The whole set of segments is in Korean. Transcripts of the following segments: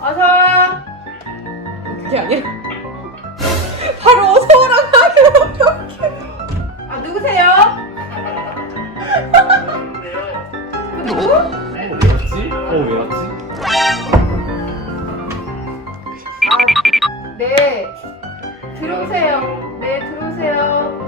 어서 와. 그게 아니라 바로 어서 오라고 하면 어떡해. 아 누구세요? 누구? 왜 왔지? 어, 왜 왔지? 네. 들어오세요. 네, 들어오세요.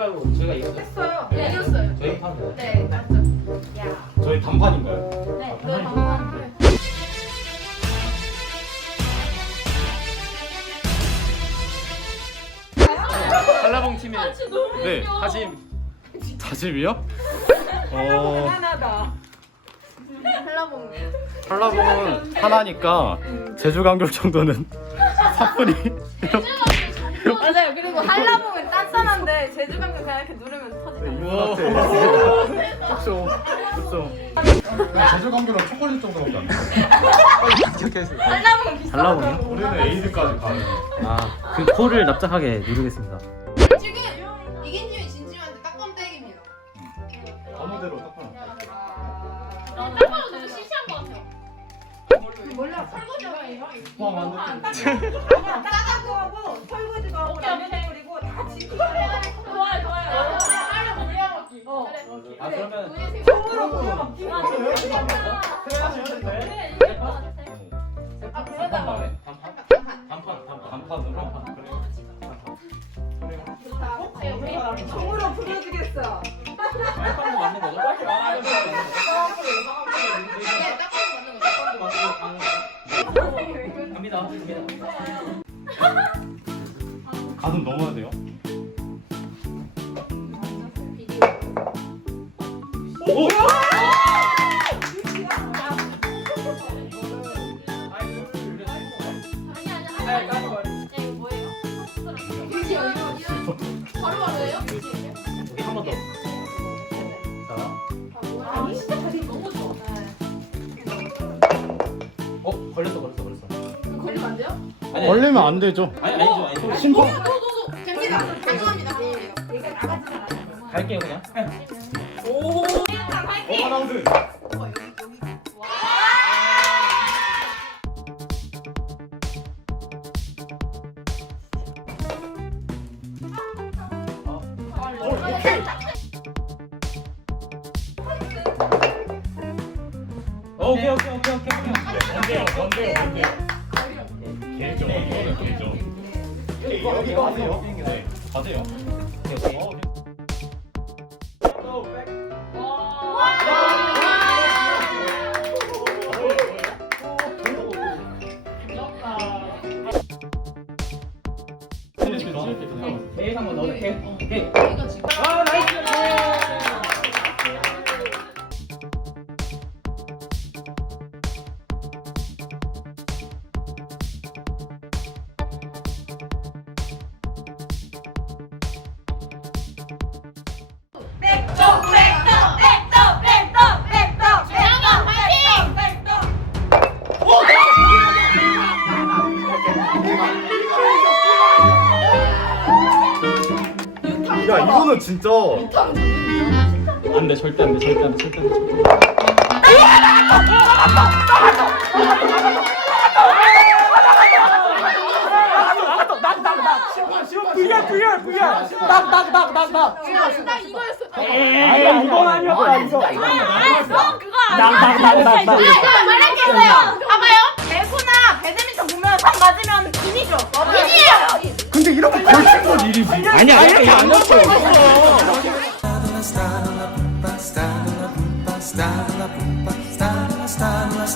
가위바위보 저희가 이겼어요. 했어요. 네, 이겼어요. 저희 판 네, 맞죠. 야. 저희 단판인가요? 네, 그거 방금 한라봉 팀의 네. 하심 다짐이요? 어, 하나다. 한라봉. 한라봉은 하나니까 제주강귤 정도는 사뿐히 맞아요. 그리고 한라봉은 단단한데 제주강은 그냥 이렇게 누르면 터지잖아요. 쏙 쏙. 제주 관계로 초콜릿 정도밖에 안 돼. 한라봉은 비슷. 한라봉이요? 우리는 에이드까지 가는. 아 그 코를 납작하게 누르겠습니다 지금 이긴 중에 진심한테 딱밤떼기입니다. 번호대로 딱 봐. 딱 너무 시시한 것 같아요. 몰라. 설거지가 포함 안 돼. 싸다고 하고 설거지도 하고 오케이, 오케이. 라면 끓이고 다 지금 좋아요, 좋아요. 하려고 물려 먹기. 어. 아 그러면 처음으로 물려 먹기. 그래, 갑니다. 가슴 넘어야 돼요. 아니, 아니, 아니. 야, 이거 뭐예요? 이게 이거 바로바로예요? 여기 한번 더. 아니 걸리면 안 되죠. 아니 아니죠 아니죠. 심판. 됩니다. 나가지 갈게요 그냥. 어, 오케이 오케이 오케이 오케이 오케이. 여기 이거 하세요. 네. 어, 베이스 한번 넣을게. 오 안돼 절대 안돼 절대 안돼 절대 안돼 절대 VR VR VR 낙낙낙낙낙 나 이거였어. 아니야 이건 아니었다 이거 알았어 그거 낙낙낙낙 제가 말할게요. 봐봐요. 배구나 배드민턴 보면 상 맞으면 김이죠. 김이에요. 근데 이렇게 걸친 건 일이지. 아니야 이렇게 안 했어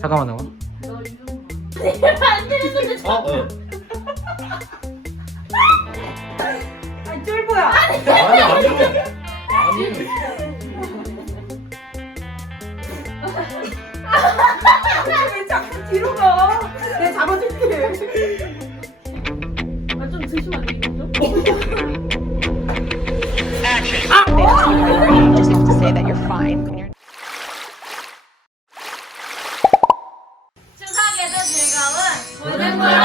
잠깐만요. 어, 어. 쫄보야. 아니 아니. 아니. 왜 자꾸 뒤로 가? 내가 잡아 Amen. Amen.